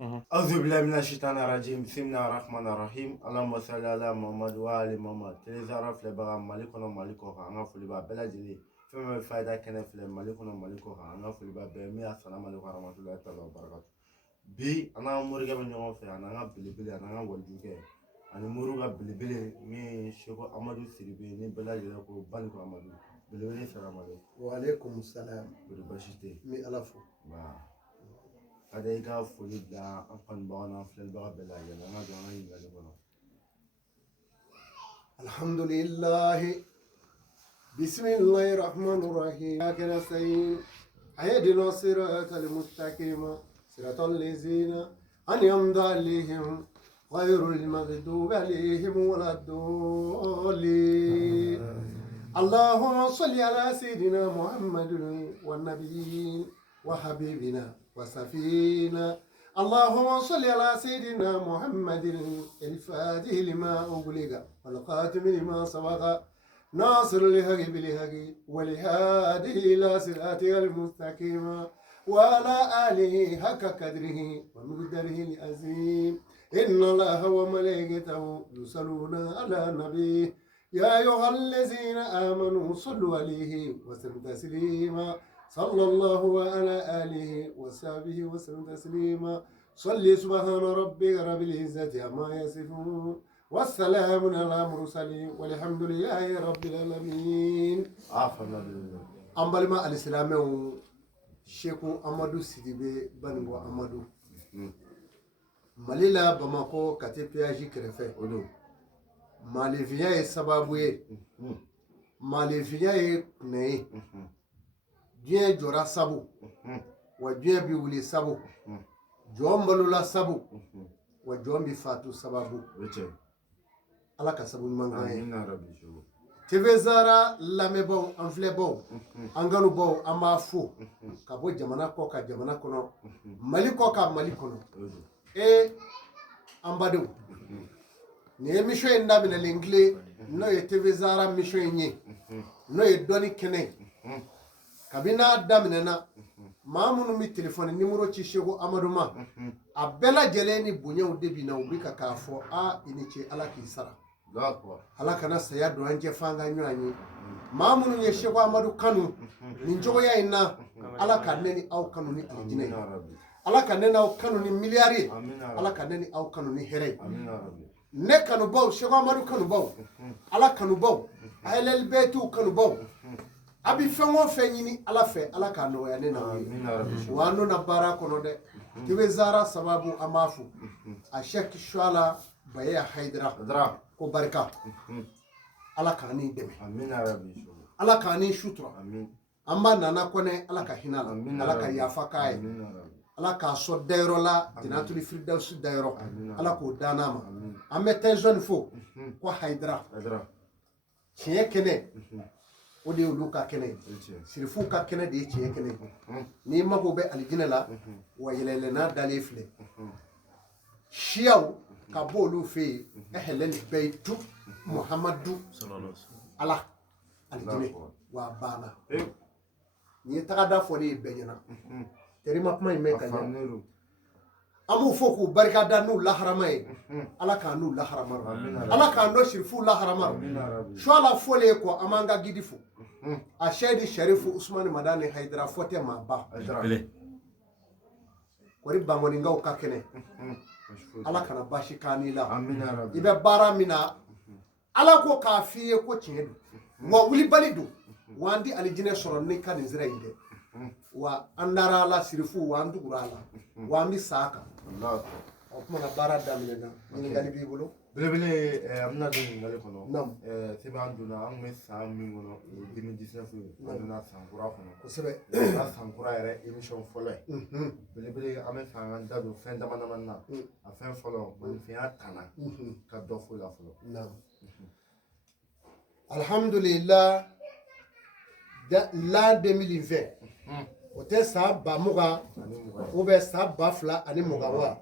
أعوذ بالله من الشيطان الرجيم بسم الله الرحمن الرحيم اللهم صل على محمد وآل محمد تلزارا فلبا مالكنا مالكو هانا فلبا بلاجلي فما فايدة كنا فلبا مالكنا مالكو هانا فلبا بمي السلام عليكم ورحمة الله تعالى وبركاته بي أنا مرجع من يوم في أنا بلبلي أنا والدوكي أنا مرجع بلبلي مي شكو أمادو سيربي ني بلاجلي كو بانكو أمادو بلبلي السلام عليكم وعليكم السلام برباشتي مي ألفو هذا فولي بلا أنقن بانا في البغى بلا يلا ما جانا يلا الحمد لله بسم الله الرحمن الرحيم يا كنسين أهدنا الصراط المستقيم صراط الذين أنعمت عليهم غير المغضوب عليهم ولا الضالين اللهم صل على سيدنا محمد والنبيين وحبيبنا وسفينا اللهم صل على سيدنا محمد الفاتح لما أغلق والخاتم لما سبق ناصر الحق بالحق والهادي إلى صراطك المستقيم وعلى آله حق قدره ومقداره العظيم إن الله وملائكته يصلون على النبي يا أيها الذين آمنوا صلوا عليه وسلموا تسليما صلى الله على آله وصحبه وسلم تسليما صلي سبحان ربك رب العزة عما يصفون والسلام على المرسلين والحمد لله رب العالمين. أمبالما الإسلام شيخو أمادو سيديبي بانغو أمادو ماليلا باماكو كاتيبياجي كرفة ماليفيا سبابوي ماليفيا ني diɲɛ jɔra sabu wa diɲɛ bi wuli sabu jɔn balola sabu wa jɔn bi fatu sababu ala ka sabu ɲuman k'an ye TV Zara lamɛnbaaw an filɛbaaw an kanubaw an b'a fo ka bɔ jamana kɔ ka jamana kɔnɔ mali kɔ ka mali kɔnɔ an badenw nin ye mission in daminɛlen tile n'o ye TV Zara mission in ye n'o ye dɔnni kɛnɛ kabina daminɛna maa minnu bɛ telefɔni nimero ci Seku Amadu ma a bɛɛ lajɛlen ni bonyaw de bi na u bi ka k'a fɔ i ni ce ala k'i sara ala kana saya don an cɛ f'an ka ɲɔgɔn ye maa minnu ye Seku Amadu kanu nin cogoya in na ala ka ne ni aw kanu ni alijinɛ ye ala ka ne n'aw kanu ni miliyari ye ala ka ne ni aw kanu ni hɛrɛ ye ne kanubaw Seku Amadu kanubaw ala kanubaw ALLBT kanubaw a bɛ fɛn o fɛn ɲini ala fɛ ala k'a nɔgɔya ne n'aw ye wa an donna baara kɔnɔ dɛ TV Zara sababu an b'a fo a Sheikh Shuala Bayaya Hayidara ko barika ala k'an ni dɛmɛ ala k'an ni sutura an b'a nana kɔnɛ ala ka hinɛ la ala ka yafa k'a ye ala k'a sɔn dayɔrɔ la Jannatul Firdawsi dayɔrɔ ala k'o dan n'a ma an bɛ Tɛnzɔni fo ko Hayidara tiɲɛ kɛnɛ o de y'olu ka kɛnɛ sirifu ka kɛnɛ de ye tiɲɛ kɛnɛ n'i mago bɛ alijinɛ la wa yɛlɛlɛnna dalen filɛ siyaw ka bɔ olu fɛ yen ɛhɛlɛli bɛyitu Muhamadu ala alijinɛ wa banna nin ye tagada fɔli ye bɛɛ ɲɛna terima kuma in mɛn ka ɲɛ an b'u fɔ k'u barikada n'u laharama ye ala k'an n'u laharama ala k'an dɔ sirifu laharama Shuala fɔlen kɔ an b'an ka gidi fo a Seydi Sharifu Usmani Madani Hayidara fɔ tɛ maa ba kɔri bangoninkaw ka kɛnɛ ala kana basi k'an ni la i bɛ baara min na ala ko k'a f'i ye ko tiɲɛ don wa wulibali don wa an di alijinɛ sɔrɔ ni ka nin sira in tɛ wa an dara ala sirifu wa an dugura ala wa an bɛ sa a kan o kuma na baara daminɛna ɲininkali b'i bolo belebele an bɛna don ɲininkali kɔnɔ sɛbɛn an donna an kun bɛ san min kɔnɔ 2019 an donna san kura kɔnɔ kosɛbɛ san kura yɛrɛ émission fɔlɔ ye belebele an bɛ fɛ an da don fɛn dama dama na a fɛn fɔlɔ maninfinya tanna ka dɔ fo la fɔlɔ alhamdulillah l'an 2020 o tɛ san 20 ou bien san 2020 wa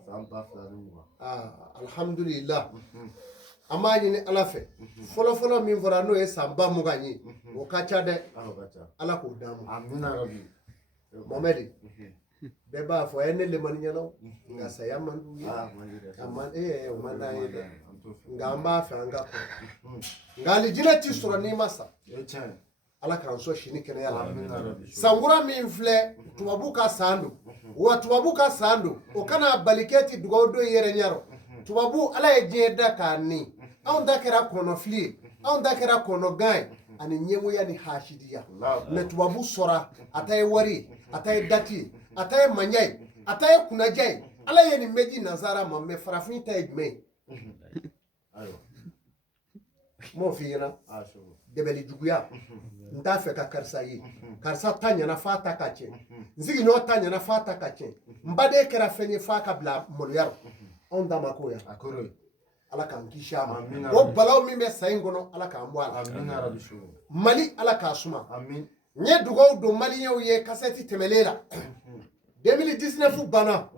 alhamdulillah an b'a ɲini ala fɛ fɔlɔfɔlɔ min fɔra n'o ye san 20 ye o ka ca dɛ ala k'o d'an ma Mohamɛdi beba fo ene le man nyano nga saya man du amman o man na yede nga mba fa nga ko ngali jina ti sura ni masa ala kan so shini kene yala sangura min fle tubabuka sandu wa tubabuka sandu o kana baliketi dugodo yere nyaro tubabu ala e jeda kani on dakera kono fli on dakera kono gay ani nyemu ya ni hashidiya me tubabu sora ataye wari ataye dati ataye manyai ataye kunajai ala ye ni meji nazara mamme farafin tay me ayo mo fiina debeli juguya nda fe ka karsa yi karsa tanya na fata kache nzigi no tanya na fata kache mbade kera fenye fa ka bla moluyar on da makoya akoro ala kan kishama o balaw mi be sayingono ala kan bwala amin rabbi mali ala ka suma amin nye dugo do mali ye kaseti temelela 2019 bana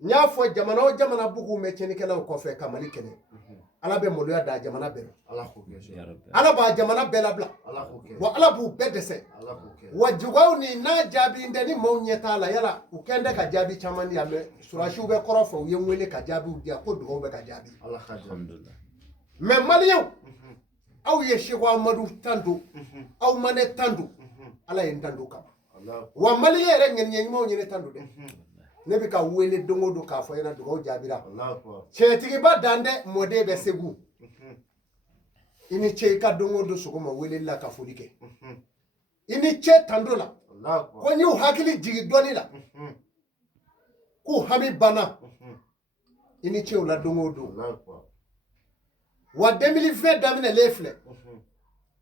nya fo jamana o jamana bugu me cheni kala ko fe kamali kene ala be moluya da jamana be ala ko ala ba jamana be la bla ala ko wa ala bu be dese ala ko wa jugaw ni na jabi ndani mo nyeta la yala ukende ka jabi chamani ya me surashu be korofo ye mwele ka jabi udia ko dugo be ka jabi ala alhamdulillah me maliyo aw ye shekwa amadu tandu aw mane tandu ala yen tandu ka wa maliye re nyen mo nyene tandu de ne bi ka wele dongo do ka fo yana dugo jabira chetigi ba dande mode be segu ini che ka dongo do suko ma wele la ka folike ini che tandola ko nyu hakili jigi doni la ku hami bana ini che la dongo do wa 2020 damine lefle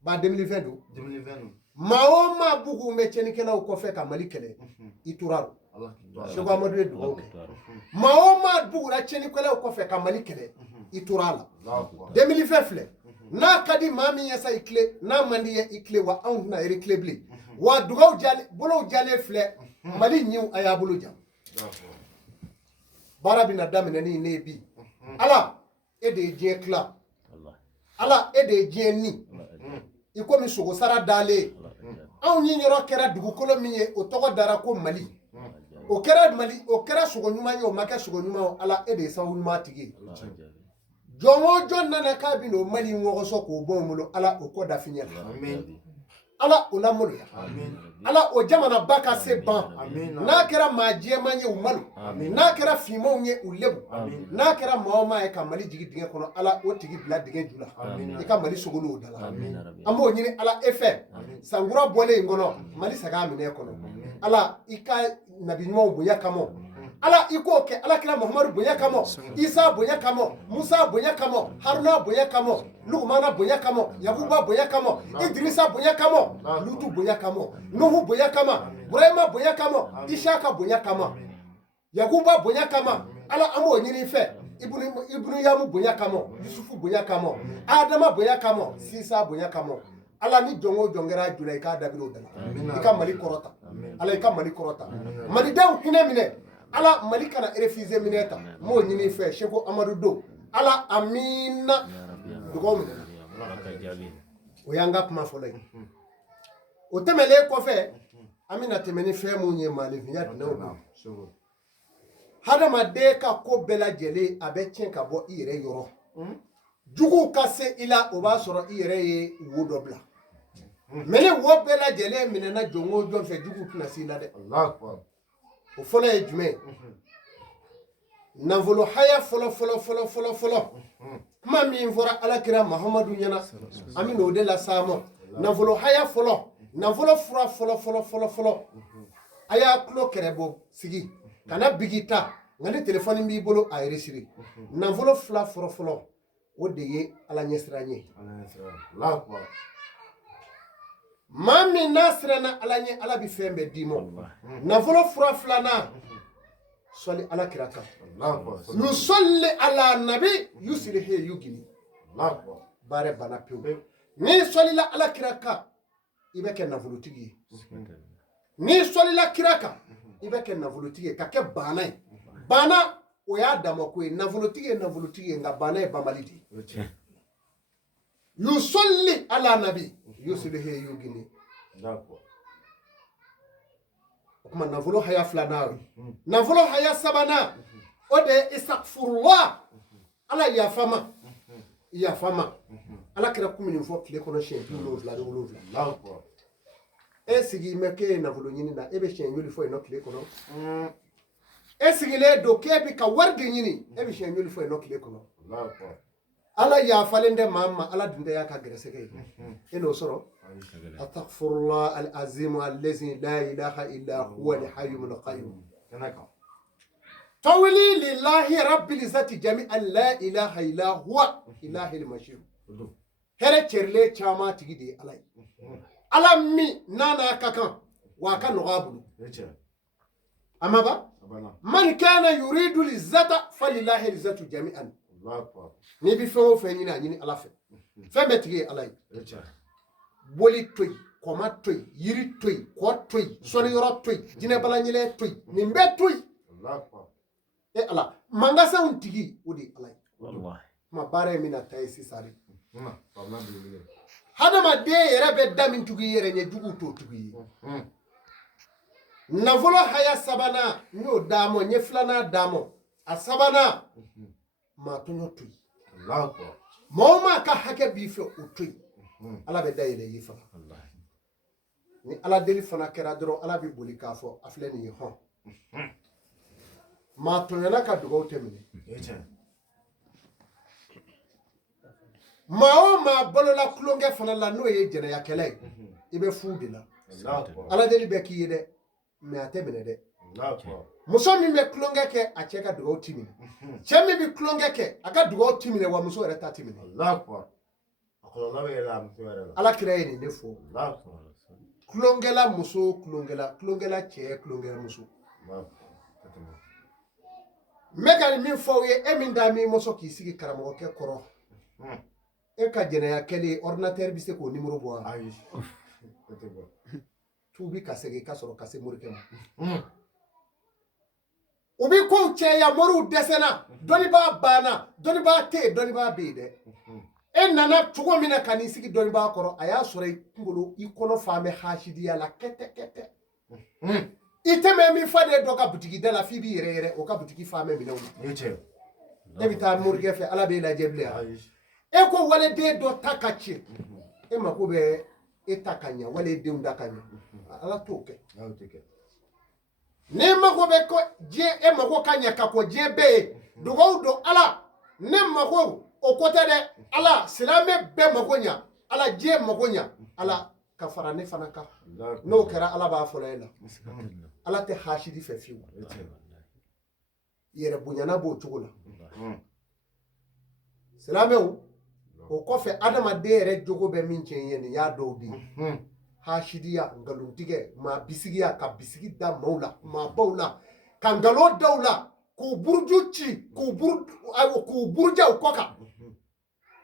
ba 2020 do 2020 maoma bugu me cheni kela ko fe ka malikele ituraro shego amadu edu okay maoma bugu ra cheni kela ko fe ka malikele iturala 2020 na kadi mami yasa ikle na mandi ya ikle wa on na ikle bli wa dugaw jale bolo jale fle mali nyu aya bolo jam barabina damina ni nebi ala ede je kla ala ede je ni iko mi sogo sara dale aw nyi nyoro kera dugu kolo miye o togo dara ko mali o kera sogo nyuma yo maka sogo nyuma ala ede sa nyuma tigi jongo jonna na kabino mali ngogo so ko bomulo ala o ko da finya amen ala o lamulo ya amen ala o jamana baka se ban amen na kera maje manye umalu amen na kera fimo nye ulebu amen na kera maoma e kamali jigi dinge kono ala o tigi bla dinge jula amen e kamali sogolo dala amen ambo nyini ala efe sangura bole ngono mali saga amine kono ala ika nabi nyimo bunya kamo ala iko ke ala kira muhammadu bunya kamo isa bunya kamo musa bunya kamo haruna bunya kamo lukmana bunya kamo yakuba bunya kamo idrisa bunya kamo lutu bunya kamo nuhu bunya kama burema bunya kamo ishaka bunya kama yakuba bunya kama ala amo nyini fe ibnu yamu bunya kamo yusufu bunya kamo adama bunya kamo sisa bunya kamo ala ni jongo jongera jula ka dabiro dala ika mali korota ala ika mali korota mali daw kinemine ala mali kana refuser mineta mo nyini fe sheko amadu do ala amina dugo mi o yanga kuma folay o temele ko fe amina temeni fe mo nye mali vinya dinaw hada made ka ko bela jele abe chen ka bo ire yoro jugu kase ila o ba soro ire ye wodobla mele wo bela jele minena jongo jon fe jugu tuna sila de allah akbar o fona e jume navolo haya folo ma mi fora alakira muhammadu yana amino de la samo navolo haya folo navolo fura folo aya klo kerebo sigi kana bigita ngani telefoni mbi bolo a resiri navolo fla folo o de ye ala nyesranye allah akbar mami nasrana alanye alabi fembe dimo navolo fura flana soli ala kiraka nusalli ala nabi yusrihi yugini bare bana pew ni soli la ala kiraka ibeke navolo tigi ni soli la kiraka ibeke navolo tigi ka ke bana o ya damo ko navolo tigi nga bana e bamaliti yusalli ala nabi yusrihi yugini d'accord kuma nafolo haya filana nafolo haya sabana o de istaghfirullah ala yafama ala kira kumini fo kile kono shen dulo fla Allahu akbar. e sigi meke nafolo nyini na ebe shen yuli fo eno kile kono e sigi le do kebi ka warde nyini ebe shen yuli fo eno kile kono Allahu akbar. ala yafalende mamma ala dinde ya ka greseke eno soro astaghfirullah al-azim allazi la ilaha illa huwa al-hayyul qayyum Kanaka. tawli lillahi rabbil izzati jami'an la ilaha illa huwa ilahil mashir here cherle chama tigidi alai ala mi nana kakan wa kan nogabulu Yace. amma ba Abana. man kana yuridu lizzata falillahi lizzatu jami'an Allahu akbar. ni bi fengo fenyina nyini ala fe fembe tigi alai Yace. boli toy koma toy yiri toy ko toy soni yoro toy jine bala nyile toy ni mbe toy Allahu akbar. e ala mangasa un tigi udi alai wallahi ma bare mina taysi sari Pabna bilibile. hada ma de yere be damin tugi yere nye jugu to tugi nafolo haya sabana nyo damo nye flana damo a sabana ma to nyo tuyi Allahu akbar. ma ka hake bife o tuyi ala be dayele yi fana wallahi ni ala deli fana kera doro ala bi boli ka fo afle ni hon ma to yana ka dugo temine Yace. ma bolola kulonge fana la no ye jene ya kele ibe fu de la Allahu akbar. ala deli be ki de me atemine de Allahu akbar. muso min be kulonge ke a cɛ ka dugawu timine cɛ min bi kulonge kɛ a ka dugawu timine wa muso yɛrɛ ta timine Allahu akbar. Akolo bɛ yɛlɛ a muso yɛrɛ la. ala kira ye nin de fɔ Allahu akbar. kulongela muso kulongela cɛ kulongela muso Allahu akbar. n bɛ ka min fɔ aw ye e min da min muso k'i sigi karamɔgɔkɛ kɔrɔ e ka jɛnɛya kɛlen ordinateur bi se k'o numéro bɔ wa Ayi. Tete bɔ. tuubi ka segin ka sɔrɔ ka se morikɛ ma u bi kow cɛya moriw dɛsɛna dɔnnibaa banna dɔnnibaa tɛ yen dɔnnibaa bɛ yen dɛ e nana cogo min na ka n'i sigi dɔnnibaa kɔrɔ a y'a sɔrɔ i kunkolo i kɔnɔ fan bɛ hasidiya la kɛtɛ i tɛmɛ min fa de ye dɔ ka butigi da la f'i b'i yɛrɛ yɛrɛ o ka butigi fan bɛ minɛ o la Yace. e bɛ taa morikɛ fɛ ala b'e lajɛ bilen wa Ayi. e ko waleden dɔ ta ka tiɲɛ e mako bɛ e ta ka ɲɛ waledenw da ka ɲɛ ala t'o kɛ Ayi tɛ kɛ. ne mako bɛ ko diɲɛ e mako ka ɲɛ ka kɔ diɲɛ bɛɛ ye dugawu don ala ne mako o ko tɛ dɛ ala silamɛ bɛɛ mako ɲɛ ala diɲɛ mako ɲɛ ala ka fara ne fana kan n'o kɛra ala b'a fɔlɔ e la ala tɛ hasidi fɛ fiyewu yɛrɛ bonyana b'o cogo la silamɛw o kɔfɛ adamaden yɛrɛ jogo bɛ min tiɲɛ ye nin y'a dɔw de ye hasidiya nkalontigɛ maa bisigiya ka bisigi da maaw la maabaw la ka nkalon da u la k'u buruju ci k'u buruja u kɔ kan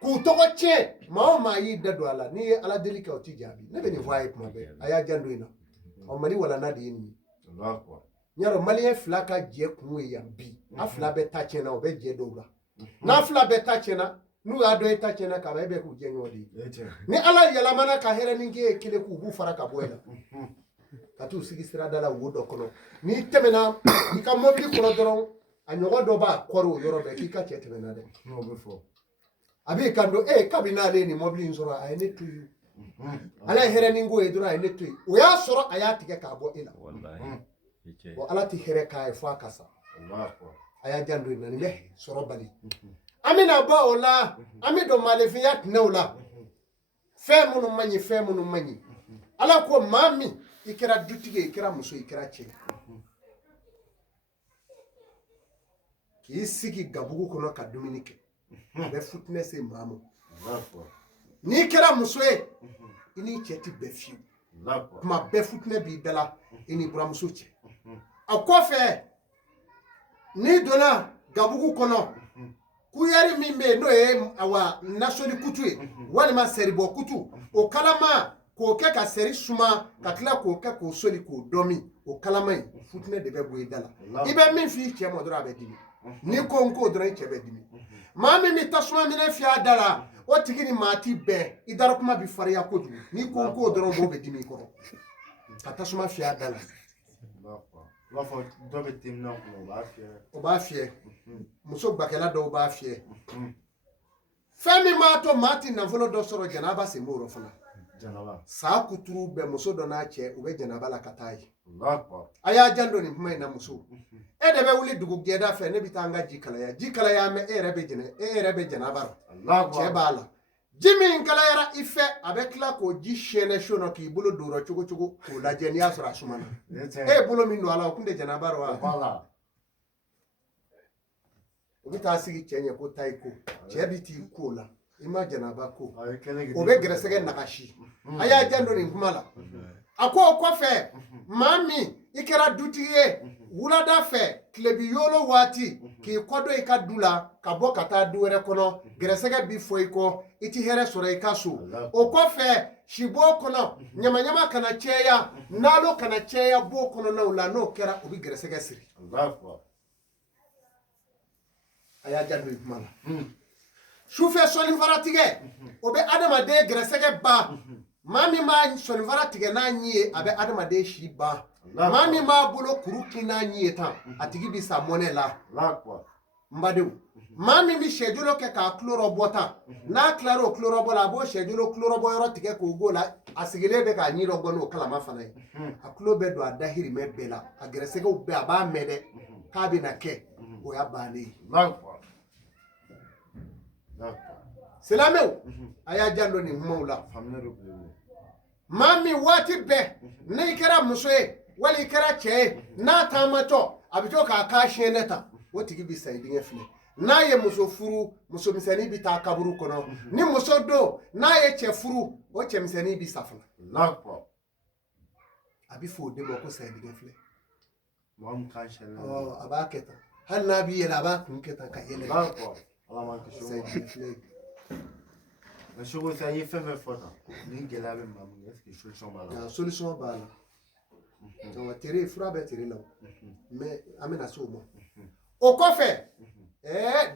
k'u tɔgɔ tiɲɛ maa o maa y'i da don a la n'i ye ala deli kɛ o t'i jaabi ne bɛ nin fɔ a ye kuma bɛɛ a y'a jan don in na ɔ mali walana de ye nin ye Allahu akbar. n y'a dɔn maliyɛn fila ka jɛ kun ye yan bi a fila bɛɛ ta tiɲɛna o bɛ jɛ dɔw la n'a fila bɛɛ ta tiɲɛna n'u y'a dɔn e ta tiɲɛna ka ban e bɛ k'u jɛ ɲɔgɔn de ye Yace. ni ala yɛlɛmana ka hɛrɛ ni k'e ye kelen k'u b'u fara ka bɔ e la ka t'u sigi sirada la wo dɔ kɔnɔ n'i tɛmɛna i ka mɔbili kɔnɔ dɔrɔn a ɲɔgɔn dɔ b'a kɔri o yɔrɔ bɛɛ k'i ka cɛ tɛmɛna dɛ N'o bɛ fɔ. a b'i kan don kabini ale ye nin mɔbili in sɔrɔ a ye ne to yen ala ye hɛrɛ ni ko ye dɔrɔn a ye ne to yen o y'a sɔrɔ a y'a tigɛ k'a bɔ e la wallahi yace bon ala tɛ hɛrɛ k'a ye fo a ka sa Allahu akbar. a y'a jan don in na nin bɛ sɔrɔ bali an bɛna bɔ o la an bɛ don maalefinya tinɛw la fɛn minnu man ɲi fɛn minnu man ɲi ala ko maa min i kɛra dutigi ye i kɛra muso i kɛra cɛ k'i sigi gabugu kɔnɔ ka dumuni kɛ a bɛ futinɛ se maa ma Allahu akbar. n'i kɛra muso ye i n'i cɛ ti bɛn fiyewu Allahu akbar. kuma bɛɛ futinɛ b'i da la i n'i buramuso cɛ a kɔfɛ n'i donna gabugu kɔnɔ kuyari min bɛ yen n'o ye awa nasɔli kutu ye walima sɛribɔ kutu o kalama k'o kɛ ka sɛri suma ka tila k'o kɛ k'o soli k'o dɔmi o kalama in futinɛ de bɛ bɔ i da la i bɛ min f'i cɛ ma dɔrɔn a bɛ dimi n'i ko n ko dɔrɔn i cɛ bɛ dimi maa min bɛ tasuma minɛ fiyɛ a da la o tigi ni maa ti bɛn i dara kuma bɛ farinya kojugu n'i ko n ko dɔrɔn b'o bɛ dimi i kɔrɔ ka tasuma fiyɛ a da la b'a fɔ dɔ bɛ temina kun o b'a fiyɛ o b'a fiyɛ muso gbakɛla dɔw b'a fiyɛ fɛn min b'a to maa ti nafolo dɔ sɔrɔ janaba sen b'o yɔrɔ fana janaba saa kuturu bɛ muso dɔ n'a cɛ u bɛ janaba la ka taa ye Allahu a y'a jan don nin kuma in na muso e de bɛ wuli dugu gɛda fɛ ne bɛ taa an ka ji kalaya mɛ e yɛrɛ bɛ janaba la cɛ b'a la ji min kalayara i fɛ a bɛ tila k'o ji siyɛnɛ so na k'i bolo don o rɔ cogo cogo k'o lajɛ n'i y'a sɔrɔ a sumana e ye bolo min don a la o tun tɛ janaba wa o bɛ taa sigi cɛ ɲɛ ko tayi ko cɛ bɛ t'i ko la i ma janaba ko o bɛ gɛrɛsɛgɛ nagasi a y'a jan don nin kuma la a ko o kɔfɛ maa min i kɛra dutigi ye wulada fɛ tilebiyolo waati k'i kɔdɔ i ka du la ka bɔ ka taa du wɛrɛ kɔnɔ gɛrɛsɛgɛ bi fɔ i kɔ i ti hɛrɛ sɔrɔ i ka so o kɔfɛ sibɔ kɔnɔ ɲamaɲama kana cɛya nalo kana cɛya bɔ kɔnɔnaw la n'o kɛra o bi gɛrɛsɛgɛ siri a y'a jan don i kuma la sufɛ sɔnifara tigɛ o bɛ adamaden gɛrɛsɛgɛ ban maa min b'a sɔnifara tigɛ n'a ɲi ye a bɛ adamaden si ban maa min b'a bolo kuru kin n'a ɲi ye tan a tigi bi sa mɔnɛ la n badenw maa min bi sɛjolo kɛ k'a kulorɔ bɔ tan n'a tilara o kulorɔ la a b'o sɛjolo kulorɔ bɔ yɔrɔ tigɛ k'o go la a sigilen bɛ k'a ɲi dɔ gɔ n'o kalama fana ye a kulo bɛ don a dahirimɛ bɛɛ la a gɛrɛsɛgɛw bɛɛ a b'a mɛn dɛ k'a bɛ na kɛ o y'a bannen ye silamɛw a y'a jan don nin kumaw la maa min waati bɛɛ n'i kɛra muso ye wali i kɛra cɛ ye n'a taamatɔ a bɛ to k'a k'a siɲɛnɛ ta o tigi bi sa i denkɛ filɛ n'a ye muso furu musomisɛnnin bi taa kaburu kɔnɔ ni muso don n'a ye cɛ furu o cɛmisɛnnin bi sa fana a bɛ fɔ o de ma ko sa i denkɛ filɛ a b'a kɛ tan hali n'a b'i yɛlɛ a b'a kun kɛ tan ka yɛlɛ sa i denkɛ filɛ mais sogo sa ye fɛn fɛn fɔ tan ni gɛlɛya bɛ maa min est-ce que solution b'a la solution b'a la tere fura bɛ tere la mais an bɛna se o ma o kɔfɛ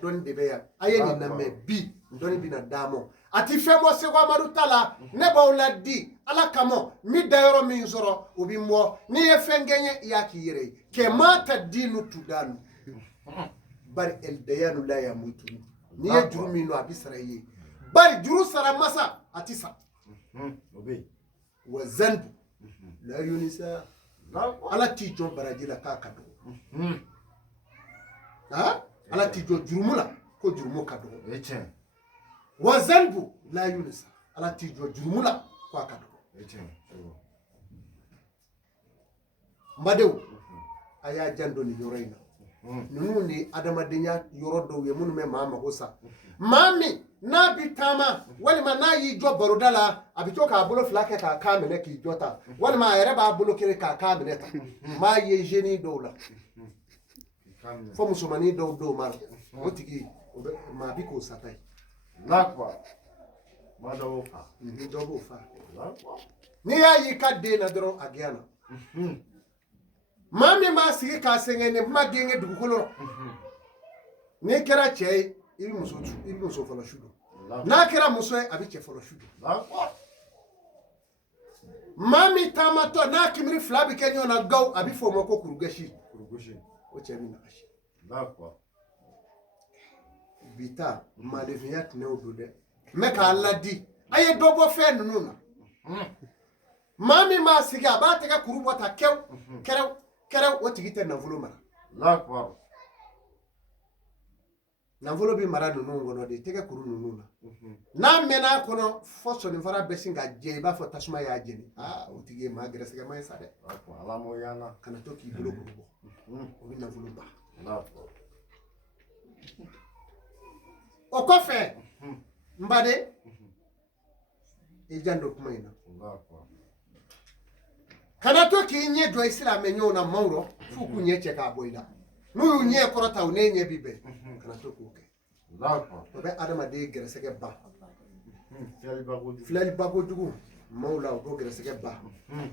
dɔnni de bɛ yan a ye nin lamɛn bi dɔnni bɛna d'a ma a ti fɛn bɔ seko amadu ta la ne b'aw ladi ala kama n bɛ da yɔrɔ min sɔrɔ o bɛ n bɔ n'i ye fɛn kɛ n ye i y'a k'i yɛrɛ ye kɛmaa ta diinu tudanu bari ɛldeyanu la yamutu n'i ye juru min don a bɛ sara i ye bari juru sara masa a ti sa wa zanbu la yunisa ala t'i jɔ baraji la k'a ka dɔgɔ ala t'i jɔ jurumu la ko jurumu ka dɔgɔ wa zanbu la yunisa ala t'i jɔ jurumu la ko a ka dɔgɔ n badenw a y'a jan don nin yɔrɔ in na ninnu ni adamadenya yɔrɔ dɔw ye minnu bɛ maa mago sa maa min n'a bi taama walima n'a y'i jɔ baroda la a bɛ to k'a bolo fila kɛ k'a kan minɛ k'i jɔ ta walima a yɛrɛ b'a bolo kelen k'a kan minɛ ta n b'a ye zeni dɔw la fo musomanin dɔw dɔw ma o tigi o bɛ maa bi k'o sata ye ni dɔ b'o fa n'i y'a y'i ka den na dɔrɔn a gɛn na maa min b'a sigi k'a sɛgɛn ne kuma denkɛ dugukolo rɔ n'i kɛra cɛ ye i bɛ muso fɔlɔ su don n'a kɛra muso ye a bɛ cɛ fɔlɔ su don maa min taamatɔ n'a kimiri fila bɛ kɛ ɲɔgɔn na gawo a bɛ fɔ o ma ko kurugɛsi o cɛ bɛ nagasi bi ta maalefinya tɛnɛw don dɛ mɛ k'a ladi a ye dɔ bɔ fɛn ninnu na maa min b'a sigi a b'a tɛgɛ kuru bɔ ta kɛw kɛrɛw o tigi tɛ nafolo mara nafolo bɛ mara ninnu kɔnɔ de tɛgɛ kuru ninnu na n'a mɛnna a kɔnɔ fo sɔnifara bɛ sin ka jɛ i b'a fɔ tasuma y'a jeni o tigi ye maa gɛrɛsɛgɛ ma ye sa dɛ kana to k'i bolo kuru bɔ o bɛ nafolo ba o kɔfɛ n baden i jan don kuma in na kana to k'i ɲɛ jɔ i silamɛ ɲɛw na maaw rɔ f'u k'u ɲɛ cɛ k'a bɔ i la n'u y'u ɲɛ kɔrɔta u ne ɲɛ bi bɛn kana to k'o kɛ o bɛ adamaden gɛrɛsɛgɛ ban filɛliba kojugu maaw la o b'o gɛrɛsɛgɛ ban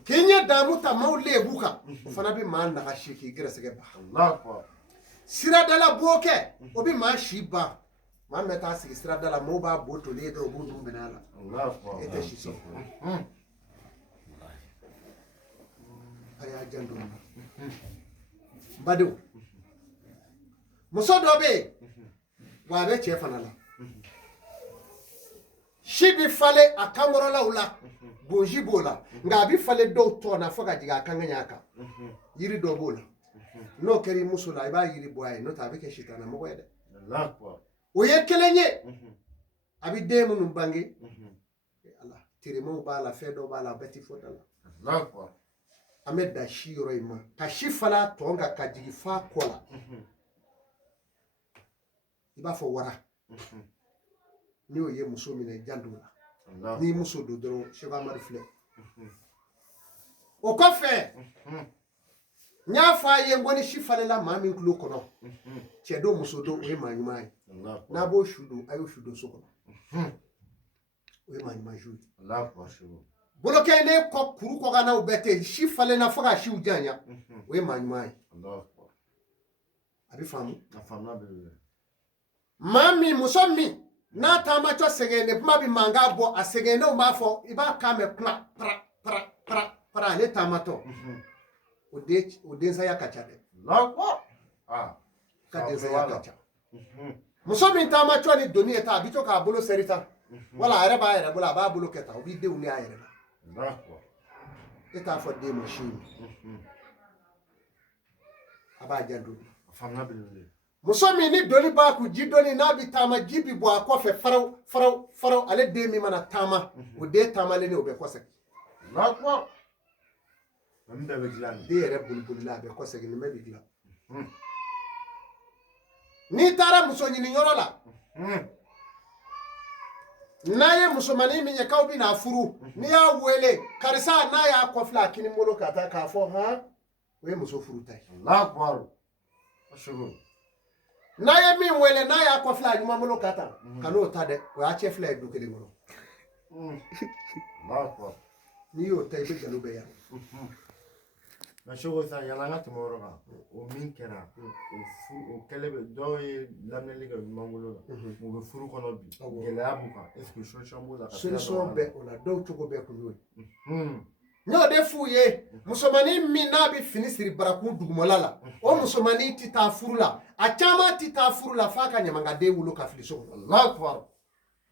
k'i ɲɛ daamu ta maaw lebu kan o fana bɛ maa nagasi k'i gɛrɛsɛgɛ ban siradala b'o kɛ o bɛ maa si ban maa min bɛ taa sigi sirada la maaw b'a bo tolen dɔrɔn u b'u dun minɛ a la e tɛ si sɔrɔ a y'a jan don na badenw muso dɔ bɛ yen wa a bɛ cɛ fana la si bɛ falen a kankɔrɔlaw la bonzi b'o la nka a bɛ falen dɔw tɔ na fo ka jigin a kan ka ɲɛ a kan yiri dɔ b'o la n'o kɛra i muso la i b'a yiri bɔ a ye n'o tɛ a bɛ kɛ sitana mɔgɔ ye dɛ o ye kelen ye a bɛ den minnu bange ala teremaw b'a la fɛn dɔ b'a la a bɛɛ tɛ fɔ da la an bɛ da si yɔrɔ in ma ka si falen a tɔ kan ka jigin f'a kɔ la i b'a fɔ wara n'i y'o ye muso minɛ jan don la n'i muso don dɔrɔn Seko Amadu filɛ o kɔfɛ n y'a fɔ a ye n ko ni si falela maa min tulo kɔnɔ cɛ don muso don o ye maa ɲuman ye n'a b'o su don a y'o su don so kɔnɔ o ye maa ɲuman su ye bolokɛlen kɔ kuru kɔkannaw bɛɛ tɛ si falenna fo ka siw janya o ye maa ɲuman ye a bɛ faamu maa min muso min n'a taamatɔ sɛgɛnne kuma bɛ mankan bɔ a sɛgɛnnenw b'a fɔ i b'a kan mɛn kuma para ale taamatɔ o densaya ka ca dɛ ka densaya ka ca muso min taamatɔ ni doni ye ta a bɛ to k'a bolo sɛri ta wala a yɛrɛ b'a yɛrɛ bolo a b'a bolo kɛ ta o b'i denw ne a yɛrɛ la e t'a fɔ den ma sini a b'a janto muso min ni doni b'a kun ji doni n'a bɛ taama ji bɛ bɔ a kɔfɛ faraw ale den min mana taama o den taamalen o bɛ kɔsɛbɛ den yɛrɛ bolibolila a bɛ kɔsɛbɛ nin bɛɛ bɛ dilan n'i taara muso ɲini yɔrɔ la n'a ye musomanin min ye k'aw bɛ n'a furu n'i y'a wele karisa n'a y'a kɔfilɛ a kini bolo ka taa k'a fɔ han o ye muso furu ta ye n'a ye min wele n'a y'a kɔfilɛ a ɲuman bolo ka taa ka n'o ta dɛ o y'a cɛ fila ye du kelen kɔnɔ n'i y'o ta i bɛ nkalon bɛɛ yan na Seko sa yala an ka tɛmɛ o yɔrɔ kan o min kɛra o kɛlen bɛ dɔw ye lamɛnni kɛ ɲuman bolo la u bɛ furu kɔnɔ bi gɛlɛya b'u kan est ce que solution b'o la solution bɛ o la dɔw cogo bɛɛ kun y'o ye n y'o de f'u ye musomanin min n'a bɛ fini siri barakun dugumala la o musomanin tɛ taa furu la a caman tɛ taa furu la f'a ka ɲamagaden wolo ka fili so kɔnɔ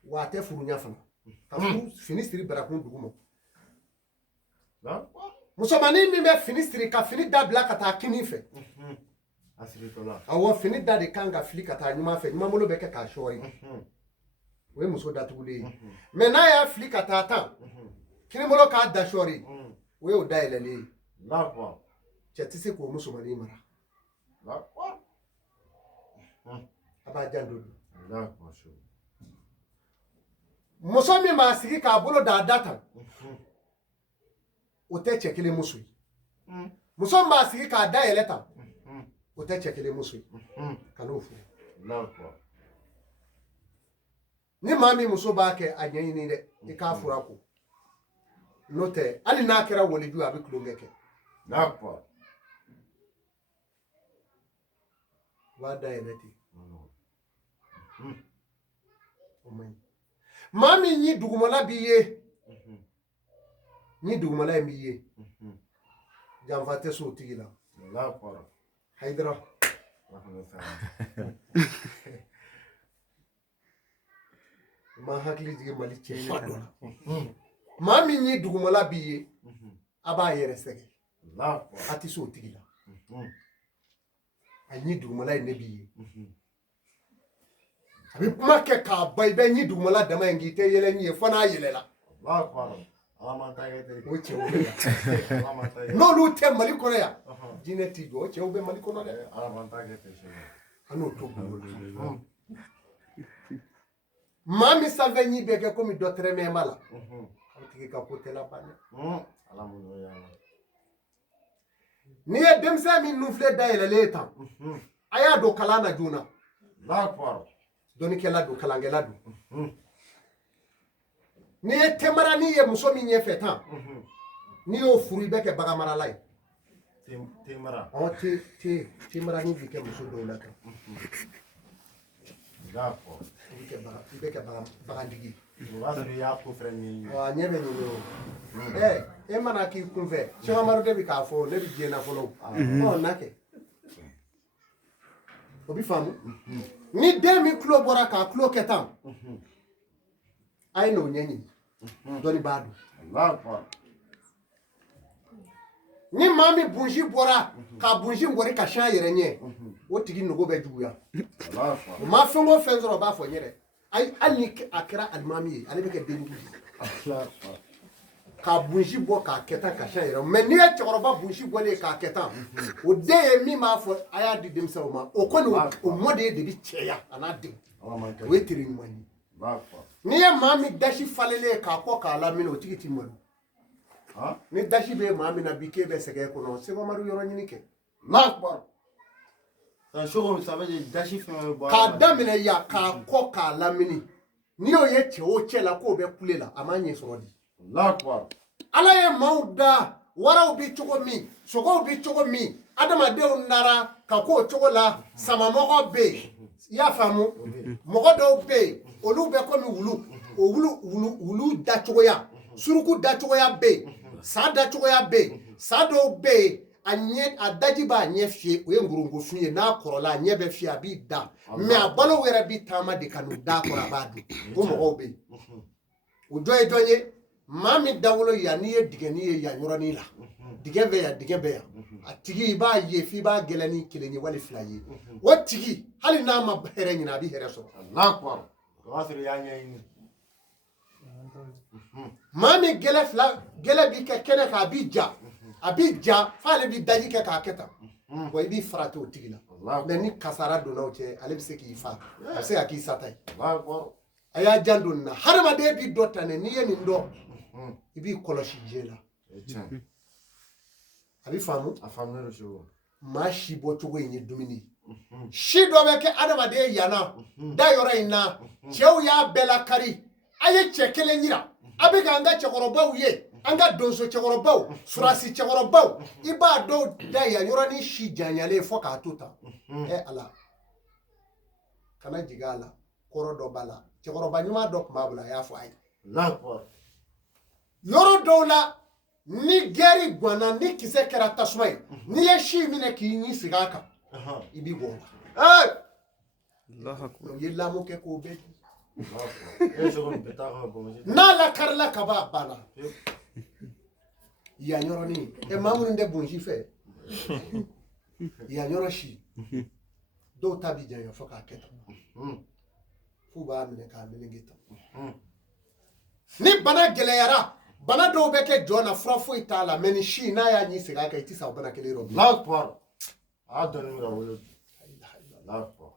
wa a tɛ furu ɲɛ fana ka fini siri barakun duguma musomanin min bɛ fini siri ka fini da bila ka taa kini fɛ awɔ fini da de kan ka fili ka taa ɲuman fɛ ɲuman bolo bɛ kɛ k'a sɔɔri o ye muso datugulen ye mɛ n'a y'a fili ka taa tan kini bolo k'a da sɔɔri o y'o dayɛlɛlen ye cɛ tɛ se k'o musomanin mara a b'a janto muso min b'a sigi k'a bolo da a da tan o tɛ cɛ kelen muso ye muso min b'a sigi k'a da yɛlɛ tan o tɛ cɛ kelen muso ye ka n'o furu ni maa min muso b'a kɛ a ɲɛɲini dɛ i k'a fura ko n'o tɛ hali n'a kɛra waliju a bɛ tulonkɛ kɛ b'a da yɛlɛ ten o man ɲi maa min yi dugumala b'i ye ni dugumala in b'i ye janfa tɛ so o tigi la hayidara ma hakili jigin mali cɛ fa dɔ la maa min ye dugumala b'i ye a b'a yɛrɛ sɛgɛn a tɛ so o tigi la a ɲi dugumala in ne b'i ye a bɛ kuma kɛ k'a ba i bɛ ɲi dugumala dama in k'i tɛ yɛlɛ ɲi ye fo n'a yɛlɛla o cɛw bɛ yan n'olu tɛ mali kɔnɔ yan jinɛ t'i jɔ o cɛw bɛ mali kɔnɔ dɛ an n'o to bolo la maa min sanfɛ ɲi bɛ kɛ komi dɔ tɛrɛmɛ b'a la o tigi ka ko tɛ laban dɛ n'i ye denmisɛn min nufilɛ dayɛlɛlen tan a y'a don kalan na joona dɔnnikɛla don kalankɛla don n'i ye tɛmara n'i ye muso min ɲɛfɛ tan n'i y'o furu i bɛ kɛ bagan marala ye tɛmara ni bi kɛ muso dɔw la tan i bɛ kɛ bagantigi a ɲɛ bɛ ɲini o e mana k'i kunfɛ Seko Amadu de bɛ k'a fɔ ne bɛ diɲɛ na fɔlɔ n'a kɛ o bi faamu ni den min tulo bɔra k'a tulo kɛ tan a ye n'o ɲɛɲini dɔnni b'a dɔn Allahu akbar. ni maa min bunsi bɔra k'a bunsi bɔri ka siɲɛ yɛrɛ ɲɛ o tigi nogo bɛ juguya Allahu akbar. o ma fɛn o fɛn sɔrɔ o b'a fɔ n yɛrɛ ayi hali ni a kɛra alimami ye ale bɛ kɛ denjugu ye Allahu akbar. k'a bunsi bɔ k'a kɛ tan ka siɲɛ yɛrɛ mɛ n'i ye cɛkɔrɔba bunsi bɔlen k'a kɛ tan o den ye min b'a fɔ a y'a di denmisɛnw ma o kɔni o mɔden de bɛ cɛya a n'a denw Allah man kɛ. o ye tere ɲuman ye Allahu akbar. n'i ye maa min dasi falelen ye k'a kɔ k'a lamini o tigi t'i malo Ah? ni dasi bɛ maa min na bi k'e bɛ sɛgɛn kɔnɔ Sɛkumaru yɔrɔ ɲini kɛ Allahu akbar. Ça chauffe, ça veut dire dashi fɛn bɛ k'a daminɛ yan k'a kɔ k'a lamini n'i y'o ye cɛ o cɛ la k'o bɛ kule la a m'a ɲɛ sɔrɔ di Allahu akbar. ala ye maaw da waraw bi cogo min sogow bi cogo min adamadenw nara ka k'o cogo la samamɔgɔ bɛ yen i y'a faamu mɔgɔ dɔw bɛ yen olu bɛ komi wulu o wulu dacogoya suruku dacogoya bɛ yen sa dacogoya bɛ yen sa dɔw bɛ yen a daji b'a ɲɛ fiyɛ o ye ngorongofin ye n'a kɔrɔla a ɲɛ bɛ fiyɛ a b'i da mɛ a balo yɛrɛ bɛ taama de ka n'o da kɔrɔ a b'a dun o mɔgɔw bɛ yen o dɔ ye jɔn ye maa min dawolo yan n'i ye digɛni ye yan yɔrɔnin la digɛ bɛ yan digɛ bɛ yan a tigi i b'a ye f'i b'a gɛlɛn ni kelen ye wali fila ye o tigi hali n'a ma hɛrɛ ɲini a bɛ hɛrɛ sɔrɔ Allahu akbar. O b'a sɔrɔ i y'a ɲɛɲini. maa min gɛlɛ b'i kɛ kɛnɛ kan a b'i ja f'ale b'i daji kɛ k'a kɛ tan wa i b'i farati o tigi la mɛ ni kasara donna o cɛ ale bɛ se k'i fa a bɛ se ka k'i sata ye Allahu akbar. a y'a jan don nin na hadamaden b'i dɔ ta n'i ye nin dɔn i b'i kɔlɔsi diɲɛ la O ye tiɲɛ ye. a bɛ faamu A faamuna o cogo. maa si bɔ cogo in ye dumuni ye si dɔ bɛ kɛ adamaden yanna da yɔrɔ in na cɛw y'a bɛɛ lakari a ye cɛ kelen yira a bɛ k'an ka cɛkɔrɔbaw ye an ka donso cɛkɔrɔbaw surasi cɛkɔrɔbaw i b'a dɔw da yan yɔrɔnin si janyalen fɔ k'a to tan ala kana jigin a la kɔrɔ dɔ b'a la cɛkɔrɔba ɲuman dɔ tun b'a bolo a y'a fɔ a ye Allahu akbar. yɔrɔ dɔw la ni gɛri ganna ni kisɛ kɛra tasuma ye n'i ye si minɛ k'i ɲi sigi a kan i b'i bɔ o la u ye lamɔ kɛ k'o bɛɛ dun Allahu akbar. E cogo min bɛ taa ka bɔ. n'a lakarila ka ban a banna yan yɔrɔnin maa minnu tɛ bonsi fɛ yan yɔrɔ si dɔw ta bi janya fɔ k'a kɛ tan f'u b'a minɛ k'a meleke tan ni bana gɛlɛyara bana dɔw bɛ kɛ jɔn na fura foyi t'a la mɛ ni si n'a y'a ɲi segin a kan i tɛ sa o bana kelen yɔrɔ Allahu akbar. A y'a dɔnni min ka wele. Allahu akbar.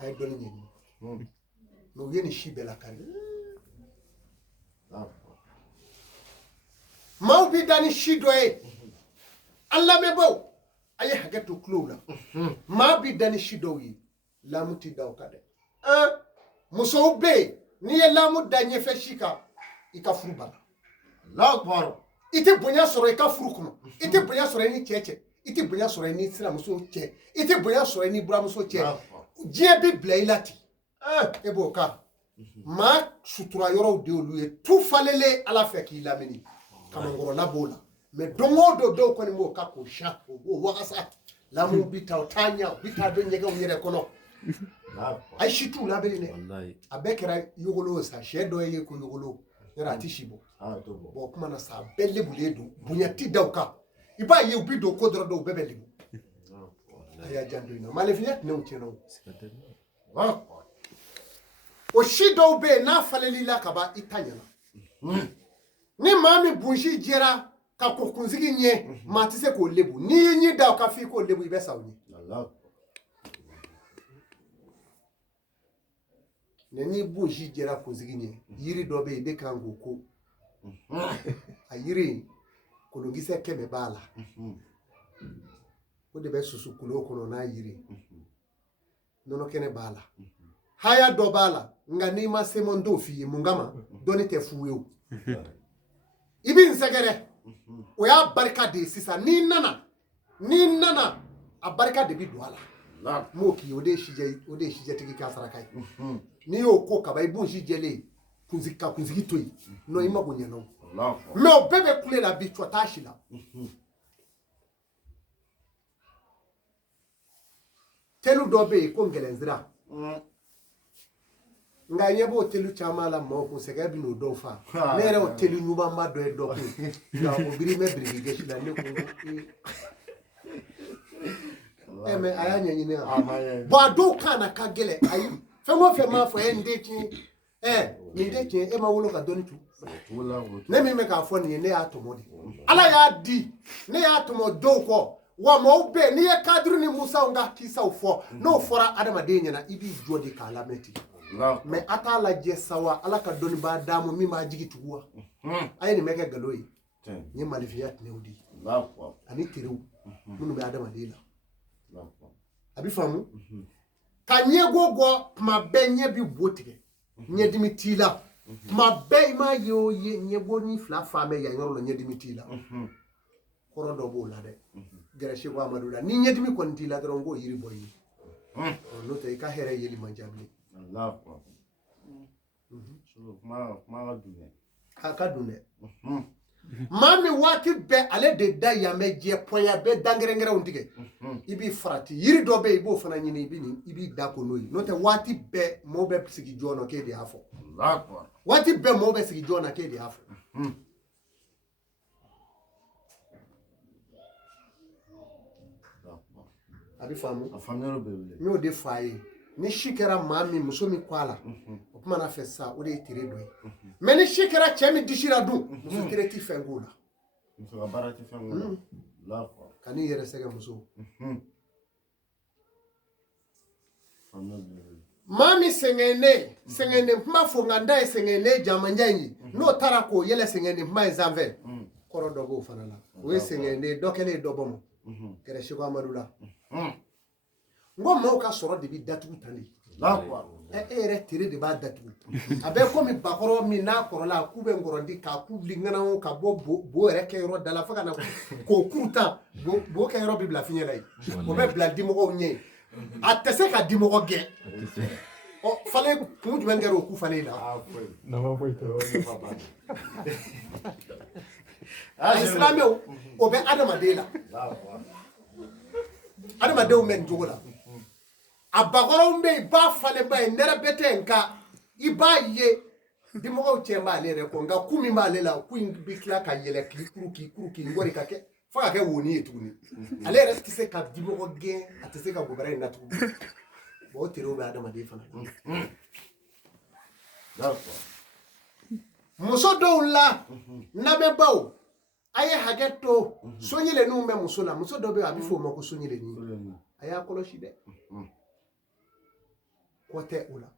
a ye dɔnni ɲɛɲini mɛ u ye nin si bɛɛ lakari Allahu akbar. maaw bi da ni si dɔ ye an lamɛnbaw a ye hakɛ to tulow la maa bi da ni si dɔw ye lamu ti da o kan dɛ musow bɛ yen n'i ye lamu da ɲɛfɛ si kan i ka furu banna Allahu akbar. i tɛ bonya sɔrɔ i ka furu kɔnɔ i tɛ bonya sɔrɔ i ni cɛ i tɛ bonya sɔrɔ i ni sinamuso cɛ i tɛ bonya sɔrɔ i ni buramuso cɛ diɲɛ bɛ bila i la ten e b'o kan maa sutura yɔrɔw de y'olu ye tu falelen ala fɛ k'i lamini kamankɔrɔla b'o la mɛ don o don dɔw kɔni b'o ka k'o siya o b'o wakasa lamu bi ta o t'a ɲɛ o bi taa don ɲɛgɛnw yɛrɛ kɔnɔ a ye si t'u labɛn dɛ a bɛɛ kɛra yogolo ye sa sɛ dɔ ye ko yogolo yɔrɔ a tɛ si bɔ bɔn o kuma na sa a bɛɛ lebulen don bonya ti da o kan i b'a ye u bi don ko dɔrɔn dɔw bɛɛ bɛ lebu a y'a jan don in na maalefinya tɛnɛw tiɲɛna o si dɔw bɛ yen n'a falenli la ka ban i ta ɲɛna ni maa min bunsi jɛra ka ko kunsigi ɲɛ maa tɛ se k'o lebu n'i y'i ɲi da o kan f'i k'o lebu i bɛ sa o ɲɛ mɛ ni bunsi jɛra kunsigi ɲɛ yiri dɔ bɛ yen i bɛ kan k'o ko a yiri kolonkisɛ 100 b'a la o de bɛ susu kulo kɔnɔ n'a yiri nɔnɔ kɛnɛ b'a la haya dɔ b'a la nka n'i ma semɔn t'o f'i ye mun kama dɔnni tɛ f'u ye o i b'i nsɛgɛrɛ o y'a barika de ye sisan n'i nana a barika de bɛ don a la n m'o k'i ye o de ye sijɛtigi ka saraka ye n'i y'o ko kaba i b'o si jɛlen ka kunsigi to yen non i mago ɲɛna o mɛ o bɛɛ bɛ kule la bi cɔ t'a si la telu dɔ bɛ yen ko ngɛlɛnzira nka ɲɛ b'o telu caman la maaw kun sɛgɛ bɛ n'o dɔw fa ne yɛrɛ o telu ɲumanba dɔ ye dɔ kun nka o biri mɛ biriki gɛsi la ne ko mɛ a y'a ɲɛɲini wa bɔn a dɔw kan na ka gɛlɛn ayi fɛn o fɛn m'a fɔ n den tiɲɛ nin den tiɲɛ e ma wolo ka dɔnni tu ne min bɛ k'a fɔ nin ye ne y'a tɔmɔ de ala y'a di ne y'a tɔmɔ dɔw kɔ wa maaw bɛ n'i ye kadiri ni musaw ka kisaw fɔ n'o fɔra adamaden ɲɛna i b'i jɔ de k'a lamɛn ten mɛ a t'a lajɛ sa wa ala ka dɔnnibaa d'a ma min b'a jigi tugu wa a ye nin bɛ kɛ nkalon ye n ye malifiya tɛnɛw di ani terew minnu bɛ adamaden la a bɛ faamu ka ɲɛgo bɔ tuma bɛɛ ɲɛ bɛ bo tigɛ ɲɛdimi t'i la tuma bɛɛ i m'a ye o ye ɲɛbo ni fila fan bɛɛ yan yɔrɔ la ɲɛdimi t'i la kɔrɔ dɔ b'o la dɛ gɛrɛsi ko amadu la ni ɲɛdimi kɔni t'i la dɔrɔn k'o yiri bɔ i ye n'o tɛ i ka hɛrɛ yeli man ca bilen a ka dun dɛ maa min waati bɛɛ ale de da yan bɛ jɛ pɔnya bɛɛ dangɛrɛngɛrɛw tigɛ i b'i farati yiri dɔ bɛ yen i b'o fana ɲini i b'i da ko n'o ye n'o tɛ waati bɛɛ maaw bɛ sigi jɔn na k'e de y'a fɔ waati bɛɛ maaw bɛ sigi jɔn na k'e de y'a fɔ a bɛ faamu n y'o de fa ye ni si kɛra maa min muso min kɔ a la o kuma na fɛ sa o de ye tere dɔ ye mɛ ni si kɛra cɛ min disira dun muso tere ti fɛn k'o la ka n'i yɛrɛ sɛgɛ muso maa min sɛgɛnnen kuma fɔ nka n da ye sɛgɛnnen jamanja in ye n'o taara k'o yɛlɛ sɛgɛnnen kuma in sanfɛ kɔrɔ dɔ b'o fana la o ye sɛgɛnnen dɔ kɛlen ye dɔ bɔ ma kɛra seko amadu la n ko maaw ka sɔrɔ de bɛ datugu tan de e yɛrɛ tere de b'a datugu a bɛ komi bakɔrɔ min n'a kɔrɔla k'u bɛ nkɔrɔndi k'a k'u wuli ŋanaw ka bɔ bo yɛrɛ kɛ yɔrɔ da la fo ka na k'o kuru tan bo kɛ yɔrɔ bɛ bila fiɲɛ la yen o bɛ bila dimɔgɔw ɲɛ a tɛ se ka dimɔgɔ gɛn falen kun jumɛn kɛra o ku falen la a silamɛw o bɛ adamaden la adamadenw bɛ nin cogo la a bakɔrɔw bɛ yen ba falen ba ye nɛrɛ bɛ tɛ nka i b'a ye dimɔgɔw cɛ b'ale yɛrɛ kɔ nka ku min b'ale la ku in bɛ tila ka yɛlɛ k'i kuru k'i wari ka kɛ fo ka kɛ woni ye tuguni ale yɛrɛ tɛ se ka dimɔgɔ gɛn a tɛ se ka gɔbɛrɛ in datugu o terew bɛ adamaden fana muso dɔw la lamɛnbaw a ye hakɛ to soɲɛlɛninw bɛ muso la muso dɔ bɛ yen a bɛ fɔ o ma ko soɲɛlɛnin a y'a kɔlɔsi dɛ kɔ tɛ o la